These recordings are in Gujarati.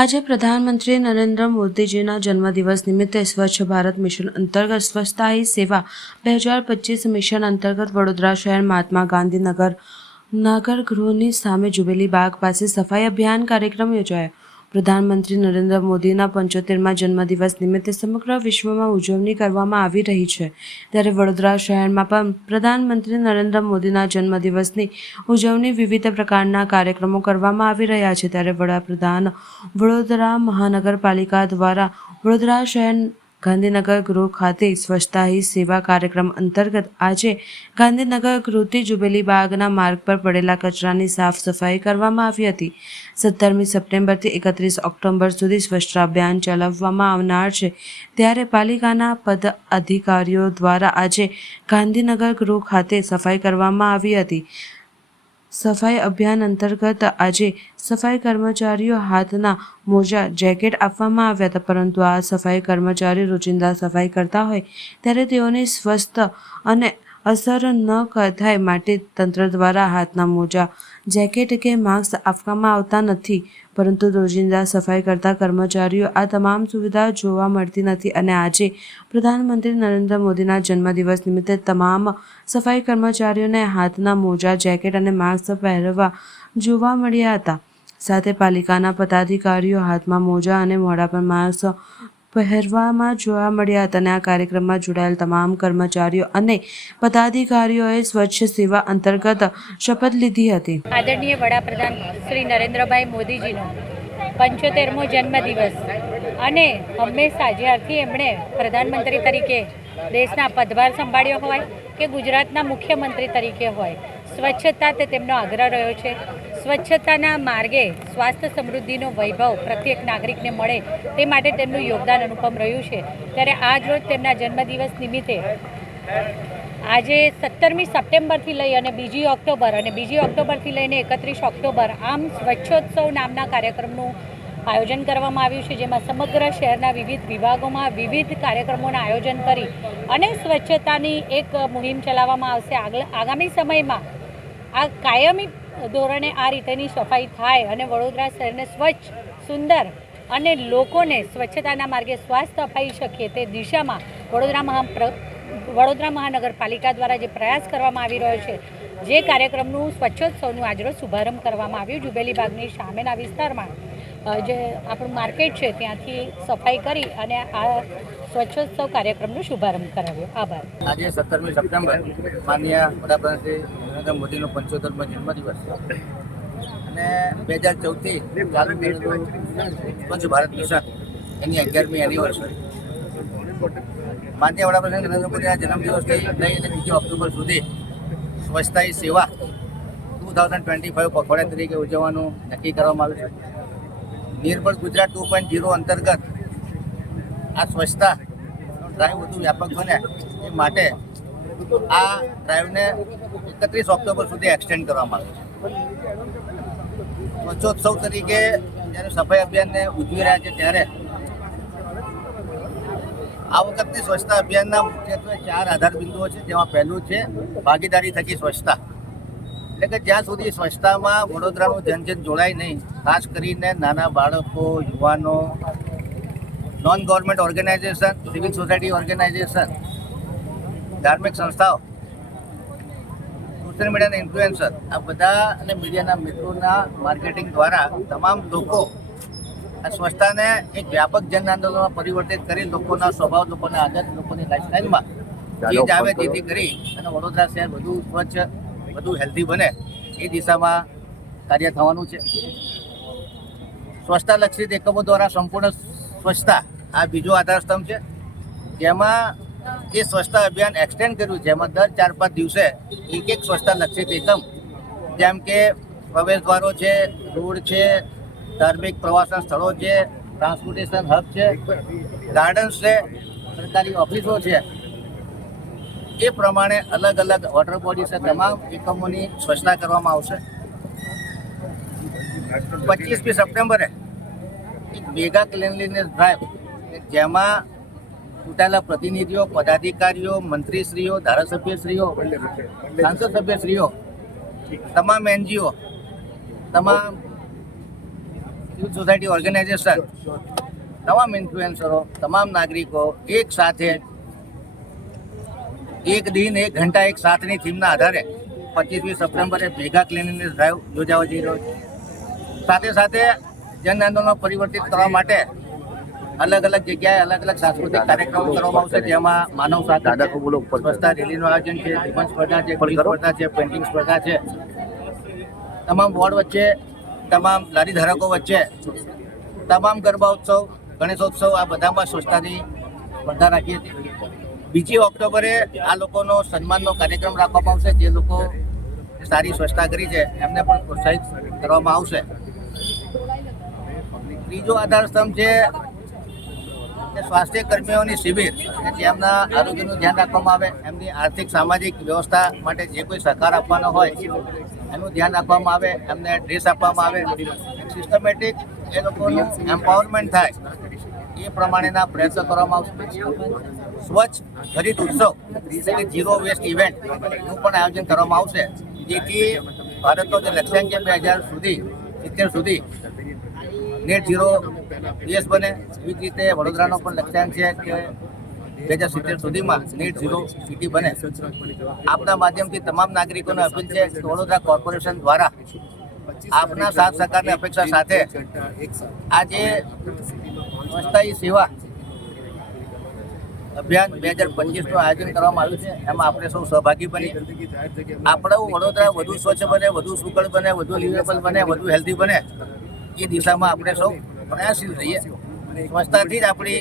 આજે પ્રધાનમંત્રી નરેન્દ્ર મોદીજીના જન્મદિવસ નિમિત્તે સ્વચ્છ ભારત મિશન અંતર્ગત સ્વચ્છતા હી સેવા બે હજાર પચીસ મિશન અંતર્ગત વડોદરા શહેર મહાત્મા ગાંધીનગર નાગરગૃહની સામે જુબેલી બાગ પાસે સફાઈ અભિયાન કાર્યક્રમ યોજાયો પ્રધાનમંત્રી નરેન્દ્ર મોદીના પંચોતેરમાં જન્મદિવસ નિમિત્તે સમગ્ર વિશ્વમાં ઉજવણી કરવામાં આવી રહી છે ત્યારે વડોદરા શહેરમાં પણ પ્રધાનમંત્રી નરેન્દ્ર મોદીના જન્મદિવસની ઉજવણી વિવિધ પ્રકારના કાર્યક્રમો કરવામાં આવી રહ્યા છે ત્યારે વડાપ્રધાન વડોદરા મહાનગરપાલિકા દ્વારા વડોદરા શહેર ગાંધીનગર ગૃહ ખાતે સ્વચ્છતાહી સેવા કાર્યક્રમ અંતર્ગત આજે ગાંધીનગર ગૃહથી જુબેલી બાગના માર્ગ પર પડેલા કચરાની સાફ સફાઈ કરવામાં આવી હતી સત્તરમી સપ્ટેમ્બરથી એકત્રીસ ઓક્ટોબર સુધી સ્વચ્છતા અભિયાન ચલાવવામાં આવનાર છે ત્યારે પાલિકાના પદ અધિકારીઓ દ્વારા આજે ગાંધીનગર ગૃહ ખાતે સફાઈ કરવામાં આવી હતી સફાઈ અભિયાન અંતર્ગત આજે સફાઈ કર્મચારીઓ હાથના મોજા જેકેટ આપવામાં આવ્યા હતા પરંતુ આ સફાઈ કર્મચારી રોજિંદા સફાઈ કરતા હોય ત્યારે તેઓને સ્વસ્થ અને અસર ન થાય માટે તંત્ર દ્વારા હાથના મોજા જેકેટ કે માસ્ક આપવામાં આવતા નથી પરંતુ રોજિંદા સફાઈ કરતા કર્મચારીઓ આ તમામ સુવિધા જોવા મળતી નથી અને આજે પ્રધાનમંત્રી નરેન્દ્ર મોદીના જન્મદિવસ નિમિત્તે તમામ સફાઈ કર્મચારીઓને હાથના મોજા જેકેટ અને માસ્ક પહેરવા જોવા મળ્યા હતા સાથે પાલિકાના પદાધિકારીઓ હાથમાં મોજા અને મોઢા પર માસ્ક પહેરવામાં જોવા મળ્યા હતા અને આ કાર્યક્રમમાં જોડાયેલ તમામ કર્મચારીઓ અને પદાધિકારીઓએ સ્વચ્છ સેવા અંતર્ગત શપથ લીધી હતી આદરણીય વડાપ્રધાન શ્રી નરેન્દ્રભાઈ મોદીજીનો પંચોતેરમો જન્મદિવસ અને હંમેશા જ્યારથી એમણે પ્રધાનમંત્રી તરીકે દેશના પદભાર સંભાળ્યો હોય કે ગુજરાતના મુખ્યમંત્રી તરીકે હોય સ્વચ્છતા તે તેમનો આગ્રહ રહ્યો છે સ્વચ્છતાના માર્ગે સ્વાસ્થ્ય સમૃદ્ધિનો વૈભવ પ્રત્યેક નાગરિકને મળે તે માટે તેમનું યોગદાન અનુપમ રહ્યું છે ત્યારે આજ રોજ તેમના જન્મદિવસ નિમિત્તે આજે સત્તરમી સપ્ટેમ્બરથી લઈ અને બીજી ઓક્ટોબર અને બીજી ઓક્ટોબરથી લઈને એકત્રીસ ઓક્ટોબર આમ સ્વચ્છોત્સવ નામના કાર્યક્રમનું આયોજન કરવામાં આવ્યું છે જેમાં સમગ્ર શહેરના વિવિધ વિભાગોમાં વિવિધ કાર્યક્રમોનું આયોજન કરી અને સ્વચ્છતાની એક મુહિમ ચલાવવામાં આવશે આગામી સમયમાં આ કાયમી ધોરણે આ રીતેની સફાઈ થાય અને વડોદરા શહેરને સ્વચ્છ સુંદર અને લોકોને સ્વચ્છતાના માર્ગે સ્વાસ્થ્ય અપાઈ શકીએ તે દિશામાં વડોદરા મહા વડોદરા મહાનગરપાલિકા દ્વારા જે પ્રયાસ કરવામાં આવી રહ્યો છે જે કાર્યક્રમનું સ્વચ્છોત્સવનું આજરોજ શુભારંભ કરવામાં આવ્યું જુબેલી બાગની સામેના વિસ્તારમાં જે આપણું માર્કેટ છે ત્યાંથી સફાઈ કરી અને આ સ્વચ્છોત્સવ કાર્યક્રમનો શુભારંભ કરાવ્યો આભાર આજે સત્તરમી સપ્ટેમ્બર માન્ય વડાપ્રધાન શ્રી નરેન્દ્ર મોદીનો પંચોતેરમો જન્મદિવસ અને બે હજાર ચૌદથી ચાલુ કરેલું સ્વચ્છ ભારત મિશન એની અગિયારમી એનિવર્સરી માન્ય વડાપ્રધાન નરેન્દ્ર મોદીના જન્મદિવસથી લઈ અને બીજી ઓક્ટોબર સુધી Swachhata Seva two thousand twenty five પખવાડિયા તરીકે ઉજવવાનું નક્કી કરવામાં આવ્યું છે નિર્ભર ગુજરાત ટુ પોઈન્ટ જીરો અંતર્ગત આ સ્વચ્છતા ડ્રાઈવ વધુ વ્યાપક બને એ માટે આ ડ્રાઈવને એકત્રીસ ઓક્ટોબર સુધી એક્સટેન્ડ કરવામાં આવે છે સ્વચ્છોત્સવ તરીકે જ્યારે સફાઈ અભિયાનને ઉજવી રહ્યા છે ત્યારે આ વખતની સ્વચ્છતા અભિયાનના મુખ્યત્વે ચાર આધાર બિંદુઓ છે જેમાં પહેલું છે ભાગીદારી થકી સ્વચ્છતા એટલે કે જ્યાં સુધી સ્વચ્છતામાં વડોદરાનું જનજન જોડાય નહીં ખાસ કરીને નાના બાળકો યુવાનો non government organisation civil society organisation ધાર્મિક સંસ્થાઓ સોશિયલ મીડિયાના ઇન્ફ્લુએન્સર આ બધા અને મીડિયાના મિત્રોના માર્કેટિંગ દ્વારા તમામ લોકો આ સ્વચ્છતાને એક વ્યાપક જન આંદોલનમાં પરિવર્તિત કરી લોકોના સ્વભાવ લોકોના આદત લોકોની લાઈફસ્ટાઈલમાં ચેન્જ આવે જેથી કરી અને વડોદરા શહેર વધુ સ્વચ્છ વધુ હેલ્ધી બને એ દિશામાં કાર્ય થવાનું છે સ્વચ્છતા લક્ષિત એકમો દ્વારા સંપૂર્ણ સ્વચ્છતા આ બીજો આધારસ્તંભ છે જેમાં જે સ્વચ્છતા અભિયાન એક્સટેન્ડ કર્યું જેમાં દર ચાર પાંચ દિવસે એક એક સ્વચ્છતા લક્ષિત એકમ જેમ કે પ્રવેશદ્વારો છે રોડ છે ધાર્મિક પ્રવાસન સ્થળો છે ટ્રાન્સપોર્ટેશન હબ છે ગાર્ડન્સ છે સરકારી ઓફિસો છે એ પ્રમાણે અલગ અલગ વોટર બોડી છે તમામ એકમોની સ્વચ્છતા કરવામાં આવશે પચીસમી સપ્ટેમ્બરે એક મેગા ક્લિનલીનેસ ડ્રાઈવ જેમાં ચૂંટાયેલા પ્રતિનિધિઓ પદાધિકારીઓ મંત્રીશ્રીઓ ધારાસભ્યશ્રીઓ સાંસદ સભ્યશ્રીઓ તમામ એનજીઓ તમામ સિવિલ સોસાયટી ઓર્ગેનાઇઝેશન તમામ ઇન્ફ્લુએન્સરો તમામ નાગરિકો એક સાથે એક દિન એક ઘંટા એક સાથની થીમના આધારે પચીસમી સપ્ટેમ્બરે ભેગા ક્લિનિનેસ ડ્રાઈવ યોજાવા જઈ રહ્યો છે સાથે સાથે જન આંદોલન પરિવર્તિત કરવા માટે અલગ અલગ જગ્યાએ અલગ અલગ સાંસ્કૃતિક કાર્યક્રમો કરવામાં આવશે જેમાં માનવ સાથે સ્વચ્છતા રેલીનું આયોજન છે નિબંધ સ્પર્ધા છે ક્વિઝ સ્પર્ધા છે પેઇન્ટિંગ સ્પર્ધા છે તમામ વોર્ડ વચ્ચે તમામ લારી ધારકો વચ્ચે તમામ ગરબા ઉત્સવ ગણેશોત્સવ આ બધામાં સ્વચ્છતાની સ્પર્ધા રાખી હતી બીજી ઓક્ટોબરે આ લોકોનો સન્માનનો કાર્યક્રમ રાખવામાં આવશે જે લોકો સારી સ્વચ્છતા કરી છે એમને પણ પ્રોત્સાહિત કરવામાં આવશે ત્રીજો આધાર છે સ્વાસ્થ્ય કર્મીઓની શિબિર એમના આરોગ્યનું ધ્યાન રાખવામાં આવે એમની આર્થિક સામાજિક વ્યવસ્થા માટે જે કોઈ સહકાર આપવાનો હોય એનું ધ્યાન રાખવામાં આવે એમને ડ્રેસ આપવામાં આવે સિસ્ટમેટિક એ લોકોનું એમ્પાવરમેન્ટ થાય એ પ્રમાણેના પ્રયત્નો કરવામાં આવશે સ્વચ્છ હરિત ઉત્સવ ઝીરો વેસ્ટ ઇવેન્ટનું પણ આયોજન કરવામાં આવશે જેથી ભારતનો જે લક્ષ્યાંક છે બે હજાર સુધી સિત્તેર સુધી નેટ ઝીરો દેશ બને એવી જ રીતે વડોદરાનો પણ લક્ષ્યાંક છે કે બે હજાર સિત્તેર સુધીમાં નેટ ઝીરો સિટી બને આપના માધ્યમથી તમામ નાગરિકોને અપીલ છે કે વડોદરા કોર્પોરેશન દ્વારા આપના સાથ સહકારની અપેક્ષા સાથે આજે સ્વચ્છતાઈ સેવા અભિયાન બે હજાર પચીસનું આયોજન કરવામાં આવ્યું છે એમાં આપણે સૌ સહભાગી બની આપણું વડોદરા વધુ સ્વચ્છ બને વધુ સુગળ બને વધુ લિવેબલ બને વધુ હેલ્ધી બને એ દિશામાં આપણે સૌ પ્રયાસશીલ રહીએ સ્વચ્છતાથી જ આપણી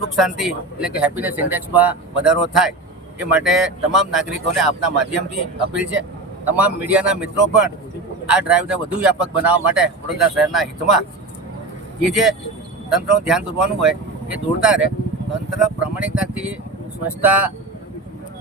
સુખ શાંતિ એટલે કે હેપીનેસ ઇન્ડેક્સમાં વધારો થાય એ માટે તમામ નાગરિકોને આપના માધ્યમથી અપીલ છે તમામ મીડિયાના મિત્રો પણ આ ડ્રાઈવને વધુ વ્યાપક બનાવવા માટે વડોદરા શહેરના હિતમાં જે જે તંત્રનું ધ્યાન દોરવાનું હોય એ દોરતા રહે તંત્ર પ્રામાણિકતાથી સ્વચ્છતા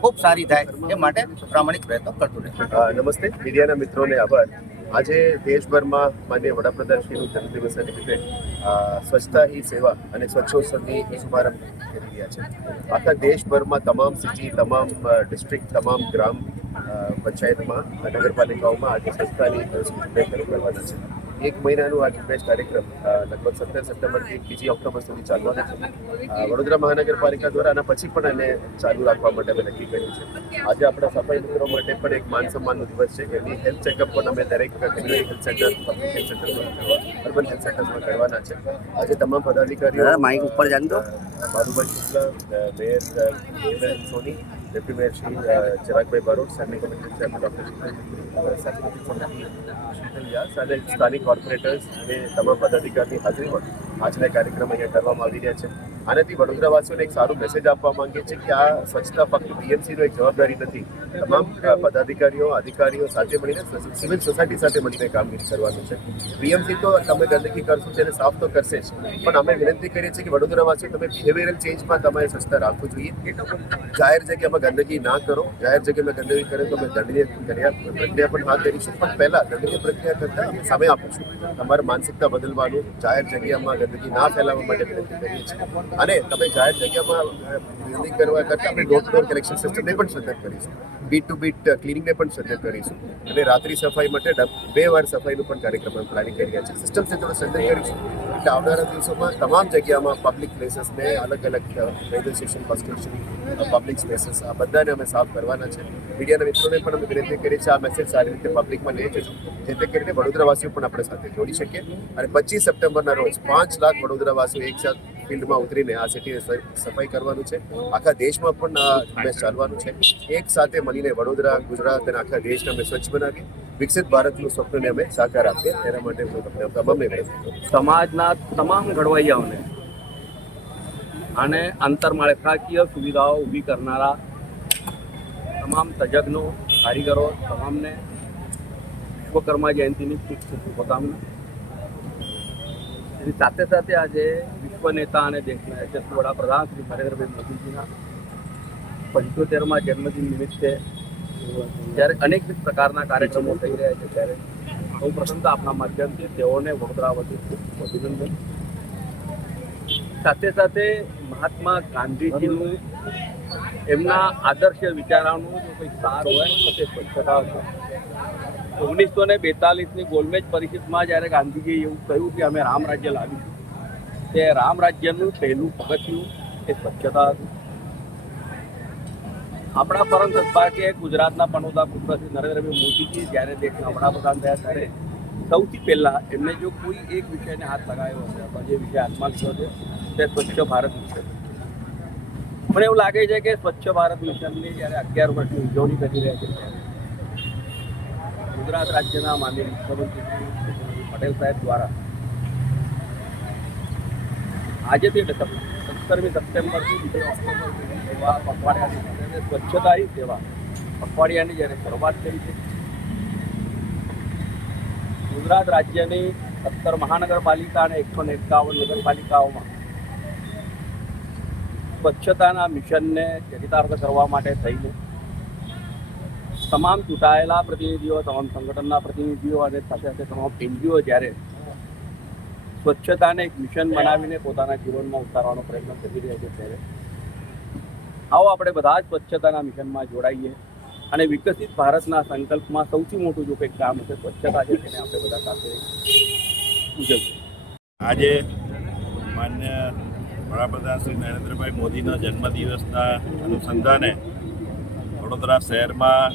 ખૂબ સારી થાય એ માટે પ્રામાણિક પ્રયત્નો કરતું રહે નમસ્તે મીડિયાના મિત્રોને આભાર આજે દેશભરમાં માન્ય શ્રીનું જન્મદિવસ નિમિત્તે સ્વચ્છતા હી સેવા અને સ્વચ્છોત્સવની શુભારંભ કરી રહ્યા છે આખા દેશભરમાં તમામ સિટી તમામ ડિસ્ટ્રિક્ટ તમામ ગ્રામ પંચાયતમાં નગરપાલિકાઓમાં આજે સ્વચ્છતાની શરૂ કરવાના છે એક મહિનાનું આ ઝુંબેશ કાર્યક્રમ લગભગ સત્તર સપ્ટેમ્બરથી બીજી ઓક્ટોબર સુધી ચાલવાનો છે વડોદરા મહાનગરપાલિકા દ્વારા આના પછી પણ એને ચાલુ રાખવા માટે અમે નક્કી કર્યું છે આજે આપણા સફાઈ મિત્રો માટે પણ એક માન સન્માનનો દિવસ છે એમની હેલ્થ ચેકઅપ પણ અમે દરેક health centre public health centre urban health સેન્ટરમાં કરવાના છે આજે તમામ પદાધિકારીઓ માઇક ઉપર જાણતો Marubhai Shukla mayor Soni deputy mayor Shri Chiragbhai Barot semi commissioner doctor સ્થાનિક કોર્પોરેટર્સ અને તમામ પદાધિકારીની હાજરીમાં આજના કાર્યક્રમ અહીંયા કરવામાં આવી રહ્યા છે આનાથી વડોદરાવાસીઓને એક સારું મેસેજ આપવા માંગે છે કે આ સ્વચ્છતા ફક્ત બીએમસીનો એક જવાબદારી નથી તમામ પદાધિકારીઓ અધિકારીઓ સાથે મળીને સિવિલ સોસાયટી સાથે મળીને કામગીરી કરવાનું છે બીએમસી તો તમે ગંદકી કરશો તેને સાફ તો કરશે જ પણ અમે વિનંતી કરીએ છીએ કે વડોદરાવાસીઓ તમે બિહેવિયરલ ચેન્જમાં તમારે સ્વચ્છતા રાખવું જોઈએ જાહેર જગ્યામાં ગંદકી ના કરો જાહેર જગ્યામાં ગંદકી કરે તો અમે દંડનીય પ્રક્રિયા પણ હાથ ધરીશું પણ પહેલાં દંડનીય પ્રક્રિયા કરતાં અમે સમય આપીશું તમારે માનસિકતા બદલવાનું જાહેર જગ્યામાં ગંદકી ના ફેલાવવા માટે પ્રયત્ન કરીએ છીએ અને તમે જાહેર જગ્યામાં બિલ્ડિંગ કરવા કરતાં આપણે ડોર ટુ ડોર કલેક્શન સિસ્ટમને પણ સજ્જત કરીશું બીટ ટુ બીટ ક્લિનિંગને પણ સજ્જત કરીશું અને રાત્રિ સફાઈ માટે બે વાર સફાઈનું પણ કાર્યક્રમ પ્લાનિંગ કરી રહ્યા છે સિસ્ટમ થોડું સજ્જત કરીશું એટલે આવનારા દિવસોમાં તમામ જગ્યામાં પબ્લિક પ્લેસીસને અલગ અલગ railway station bus station public spaces આ બધાને અમે સાફ કરવાના છે મીડિયાના મિત્રોને પણ અમે વિનંતી કરીએ છીએ આ મેસેજ સારી રીતે પબ્લિકમાં લઈ જશું જેથી કરીને વડોદરાવાસીઓ પણ આપણે સાથે જોડી શકીએ અને પચીસ સપ્ટેમ્બરના રોજ પાંચ લાખ વડોદરાવાસીઓ એકસાથે ફિલ્ડમાં ઉતરીને આ સિટીને સફાઈ કરવાનું છે આખા દેશમાં પણ આ ઝુંબેશ ચાલવાનું છે એક સાથે મળીને વડોદરા ગુજરાત અને આખા દેશને અમે સ્વચ્છ બનાવીએ વિકસિત ભારતનું સ્વપ્નને અમે સાકાર આપીએ તેના માટે હું તમને તમામને સમાજના તમામ ઘડવૈયાઓને અને આંતરમાળખાકીય સુવિધાઓ ઊભી કરનારા તમામ તજજ્ઞો કારીગરો તમામને વિશ્વકર્મા જયંતિની ખૂબ ખૂબ શુભકામના એની સાથે સાથે આજે વિશ્વ નેતા અને દેશના યશસ્વી વડાપ્રધાન શ્રી નરેન્દ્રભાઈ મોદીજીના પંચોતેરમાં જન્મદિન નિમિત્તે જ્યારે અનેક પ્રકારના કાર્યક્રમો થઈ રહ્યા છે ત્યારે સૌ પ્રથમ તો આપણા માધ્યમથી તેઓને વડોદરા વધુ અભિનંદન સાથે સાથે મહાત્મા ગાંધીજીનું એમના આદર્શ વિચારાનું જો કંઈક સાર હોય તો તે સ્વચ્છતા હશે ઓગણીસો ને બેતાલીસની ગોલમેજ પરિષદમાં જ્યારે ગાંધીજીએ એવું કહ્યું કે અમે રામ રાજ્ય લાવીશું તે રામ રાજ્યનું પહેલું પગથિયું એ સ્વચ્છતા હતું આપણા પરમ સદભાગ્યે ગુજરાતના પણોતા પુત્ર શ્રી નરેન્દ્રભાઈ મોદીજી જ્યારે દેશના વડાપ્રધાન થયા ત્યારે સૌથી પહેલાં એમને જો કોઈ એક વિષયને હાથ લગાવ્યો હશે અથવા જે વિષય હાથમાં લીધો છે તે સ્વચ્છ ભારત વિશે મને એવું લાગે છે કે સ્વચ્છ ભારત મિશનની જ્યારે અગિયાર વર્ષની ઉજવણી કરી રહ્યા છે ગુજરાત રાજ્યના માનનીય મુખ્યમંત્રી પટેલ સાહેબ દ્વારા આજેથી સત્તરમી સપ્ટેમ્બરથી બીજી ઓક્ટોબર સેવા પખવાડિયાની સ્વચ્છતાની જ્યારે શરૂઆત થઈ છે ગુજરાત રાજ્યની સત્તર મહાનગરપાલિકા અને એકસો એકાવન નગરપાલિકાઓમાં સ્વચ્છતાના મિશનને ચરિતાર્થ કરવા માટે થઈને તમામ ચૂંટાયેલા પ્રતિનિધિઓ તમામ સંગઠનના પ્રતિનિધિઓ અને સાથે સાથે તમામ એનજીઓ જ્યારે સ્વચ્છતાને એક મિશન બનાવીને પોતાના જીવનમાં ઉતારવાનો પ્રયત્ન કરી રહ્યા છે ત્યારે આવો આપણે બધા જ સ્વચ્છતાના મિશનમાં જોડાઈએ અને વિકસિત ભારતના સંકલ્પમાં સૌથી મોટું જો કંઈક કામ હશે સ્વચ્છતા છે તેને આપણે બધા સાથે ઉજવીએ આજે માન્ય વડાપ્રધાન શ્રી નરેન્દ્રભાઈ મોદીના જન્મદિવસના અનુસંધાને વડોદરા શહેરમાં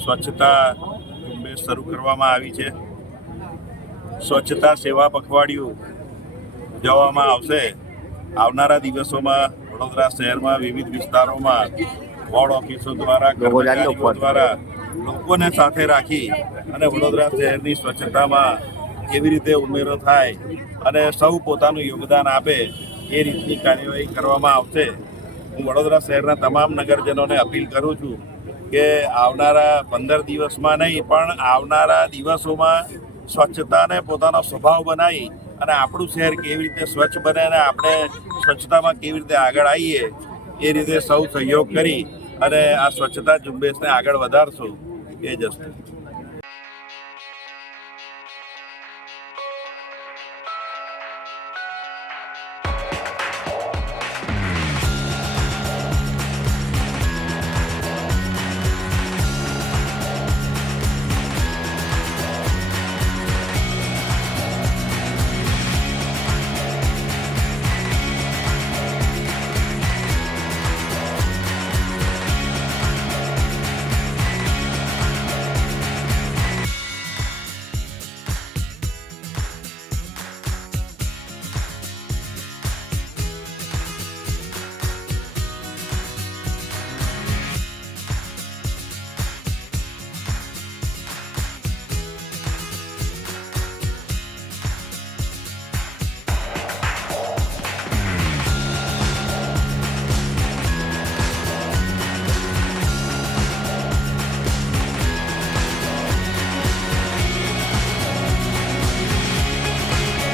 સ્વચ્છતા ઝુંબેશ શરૂ કરવામાં આવી છે સ્વચ્છતા સેવા પખવાડિયું ઉજવવામાં આવશે આવનારા દિવસોમાં વડોદરા શહેરમાં વિવિધ વિસ્તારોમાં વોર્ડ ઓફિસો દ્વારા કર્મચારીઓ દ્વારા લોકોને સાથે રાખી અને વડોદરા શહેરની સ્વચ્છતામાં કેવી રીતે ઉમેરો થાય અને સૌ પોતાનું યોગદાન આપે એ રીતની કાર્યવાહી કરવામાં આવશે હું વડોદરા શહેરના તમામ નગરજનોને અપીલ કરું છું કે આવનારા પંદર દિવસમાં નહીં પણ આવનારા દિવસોમાં સ્વચ્છતાને પોતાનો સ્વભાવ બનાવી અને આપણું શહેર કેવી રીતે સ્વચ્છ બને અને આપણે સ્વચ્છતામાં કેવી રીતે આગળ આવીએ એ રીતે સૌ સહયોગ કરી અને આ સ્વચ્છતા ઝુંબેશને આગળ વધારશું એ જ